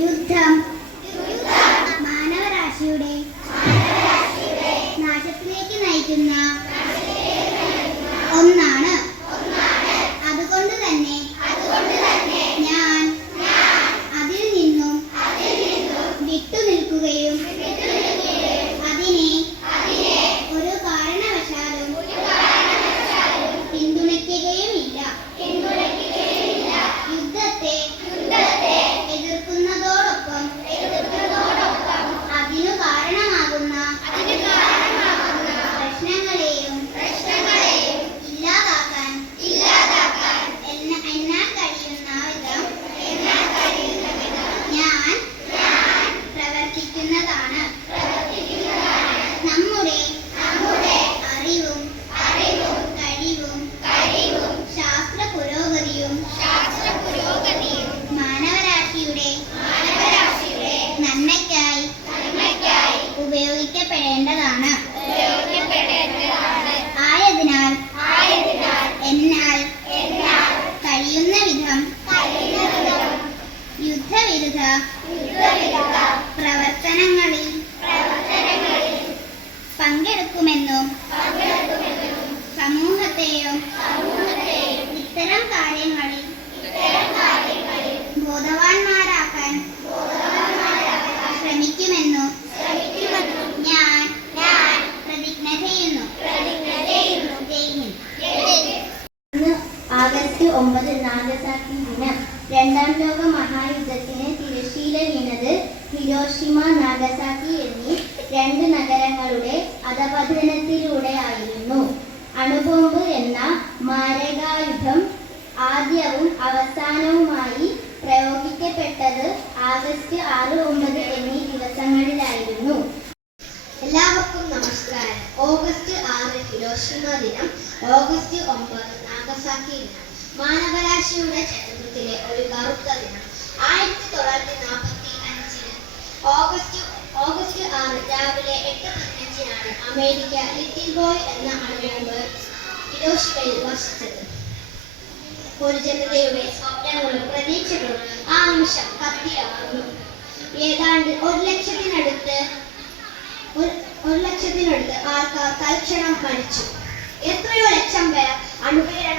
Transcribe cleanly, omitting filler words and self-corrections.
യുദ്ധം മാനവരാശിയുടെ നാശത്തിലേക്ക് നയിക്കുന്ന ഒന്നാണ്. അതുകൊണ്ട് തന്നെ ഞാൻ അതിൽ നിന്നും വിട്ടുനിൽക്കുകയും അതിനെ ഒരു കാരണവശാലും പിന്തുണയ്ക്കുകയുമില്ല. യുദ്ധത്തെ എതിർക്കുന്നതോടൊപ്പം അതിനു കാരണമാകുന്ന പ്രശ്നങ്ങളെയും ഇല്ലാതാക്കാൻ എന്നാൽ കഴിയുന്ന വിധം ഞാൻ പ്രവർത്തിക്കുന്നതാണ്. നമ്മുടെ അറിവും കഴിവും ശാസ്ത്ര പുരോഗതിയും മാനവരാശിയുടെ നന്മയ്ക്കായി ഉപയോഗിക്കപ്പെടേണ്ടതാണ്. ആയതിനാൽ എന്നാൽ കഴിയുന്ന വിധം യുദ്ധവിരുദ്ധ പ്രവർത്തനങ്ങളിൽ പങ്കെടുക്കുമെന്നും സമൂഹത്തെയും ഇത്തരം കാര്യങ്ങളിൽ ബോധവാന്മാരാക്കാൻ ശ്രമിക്കുമെന്നും ഞാൻ പ്രതിജ്ഞ ചെയ്യുന്നു. ഇന്ന് ആഗസ്റ്റ് 9 നാഗസാക്കി ദിനം. രണ്ടാം ലോക മഹായുദ്ധത്തിന് തിരശ്ശീല വീണത് ഹിരോഷിമ, നാഗസാക്കി എന്നീ രണ്ട് നഗരങ്ങളുടെ അധപതനത്തിലൂടെയായിരുന്നു. അണുബോംബ് എന്ന മാരകായുധം ആദ്യവും അവസാനവുമായി പ്രയോഗിക്കപ്പെട്ടത് ആഗസ്റ്റ് 6, 9 എന്നീ ദിവസങ്ങളിലായിരുന്നു. എല്ലാവർക്കും നമസ്കാരം. ഓഗസ്റ്റ് 6 ഹിരോഷിമ ദിനം, ഓഗസ്റ്റ് 9 നാഗസാക്കി ദിനം. മാനവരാശിയുടെ ചരിത്രത്തിലെ ഒരു കറുത്ത ദിനം. 1945 ഓഗസ്റ്റ് 6 രാവിലെ 8:15 അമേരിക്ക ലിറ്റിൽ ബോയ് എന്ന അണുബോംബ് ഹിരോഷിമയിൽ വർഷിച്ചത്. ഒരു ജനതയുടെ സ്വപ്നങ്ങളും പ്രതീക്ഷകളും ആ നിമിഷം കത്തിയാർന്നു. ഏതാണ്ട് 1 ലക്ഷത്തിനടുത്ത് ആൾക്കാർ തൽക്ഷണം മരിച്ചു. എത്രയോ ലക്ഷം പേർ അണുപീഡനം